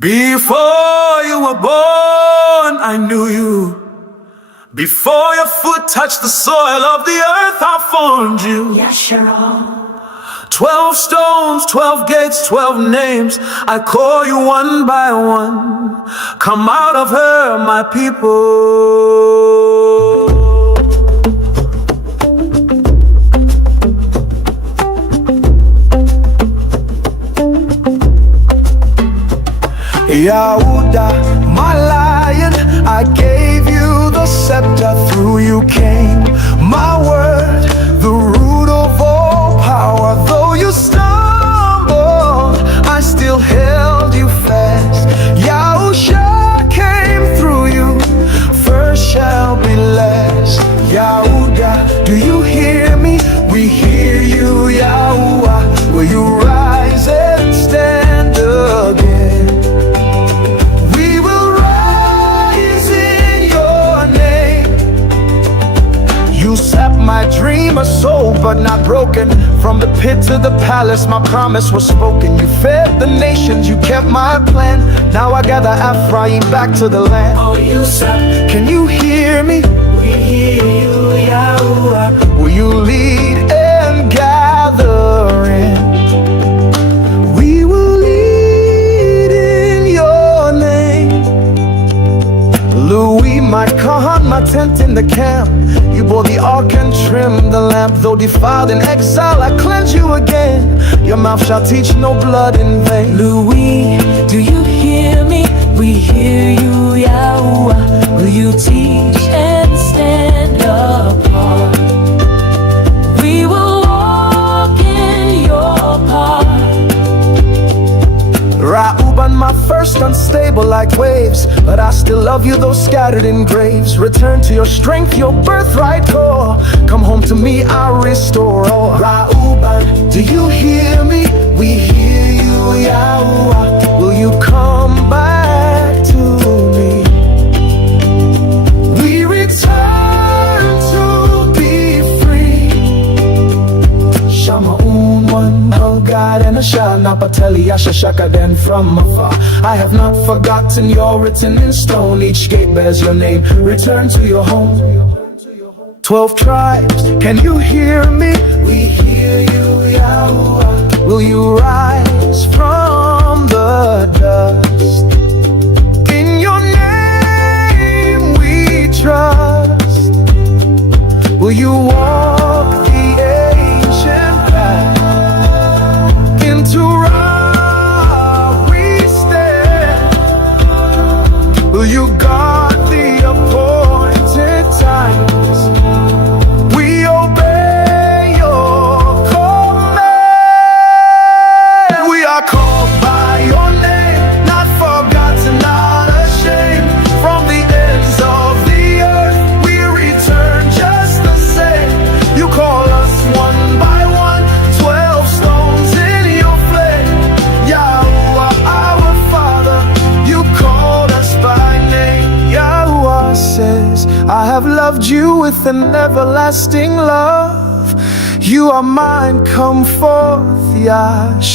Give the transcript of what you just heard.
Before you were born, I knew you. Before your foot touched the soil of the earth, I formed you. YASHARAl. 12 stones, 12 gates, 12 names, I call you one by one. Come out of her, my people. Yahuda, my lion, I gave you the scepter, through you came my word, the root of all power. Though you stumbled, I still held you fast. Yahusha came through you, first shall be last. Yahuda, do you hear me? We hear you, Yahuwah. Will you rise and stand again? My dream, a soul but not broken. From the pit to the palace, my promise was spoken. You fed the nations, you kept my plan. Now I gather Ephraim back to the land. Oh, you said, can you hear me? We hear you, Yahweh. Will you lead and gather in? We will lead in your name. Louis, my Khan, my tent in the camp. You bore the ark and trimmed the lamp. Though defiled in exile, I cleanse you again. Your mouth shall teach no blood in vain. Louis, do you hear me? We hear you, Yahweh. Will you teach and stand apart? We will walk in your path. Ra'uban, my first unstable like waves, but I still love you though scattered in graves. Return to your strength, your birthright core. Come home to me, I restore all. Ra'uban, do you hear me? We hear you, Yahweh. Will you come back to me? We return to be free. Shama'un, one, oh God, and a shah, Napateli, Ashashaka, then from afar. I have not forgotten you're written in stone. Each gate bears your name. Return to your home. 12 tribes, can you hear me? We hear you, Yahweh. Will you rise from the dust? In your name we trust. Will you walk the ancient path? Into Ra we stand. Will you guard the appointed times? We obey your command. We are called by your name, not forgotten, not ashamed. From the ends of the earth we return just the same. You call us one by one, 12 stones in your flame. Yahweh, our Father, you called us by name. Yahweh says, I have loved you with an everlasting love. You are mine, come forth, YASHARAl.